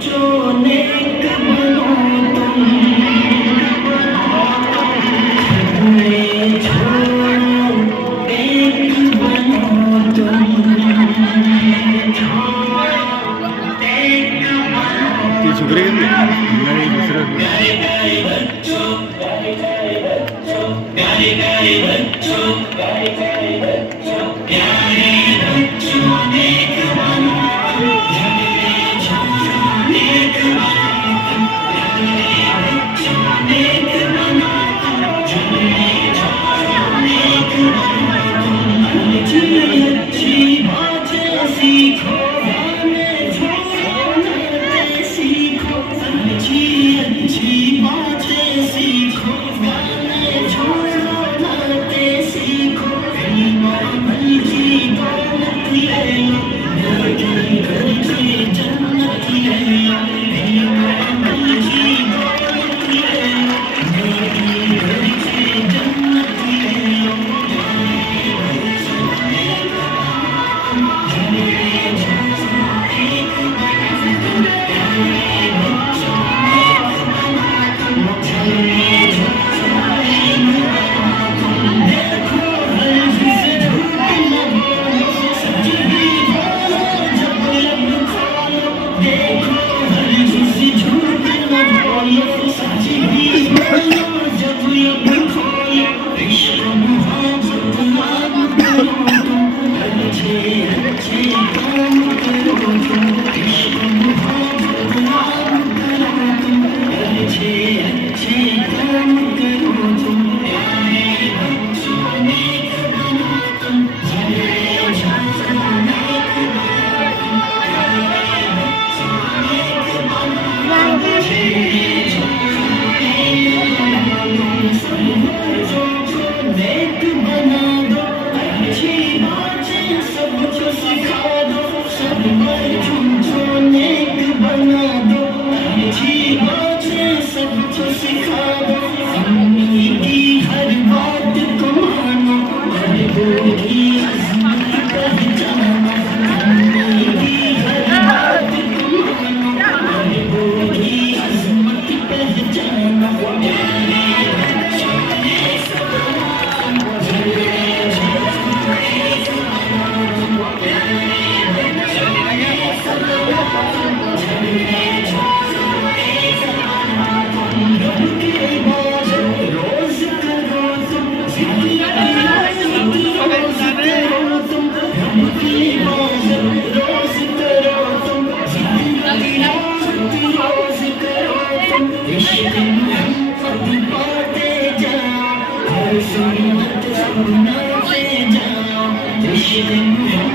जो नेक बनो तुम, मैं छोड़ो नेक बनो तुम, छोड़ो नेक बनो। ती सुधरे नहीं दूसरा प्यारे प्यारे बच्चों, प्यारे प्यारे बच्चों, प्यारे प्यारे बच्चों, प्यारे प्यारे बच्चों, प्यारे बच्चों नेक बनो तुम, नेक बनो तुम, प्यारे बच्चों नेक बनो तुम, नेक बनो तुम। अच्छी अच्छी बातें सीखो, गाने छोड़ो नाते सीखो, अच्छी अच्छी बातें सीखो, गाने छोड़ो नाते सीखो, अमल की दौलत ले लो, घर की जन्नत ले लो, अमल की दौलत ले लो, घर की जन्नत ले लो। सुन्नत सुनते जाओ, इश्क़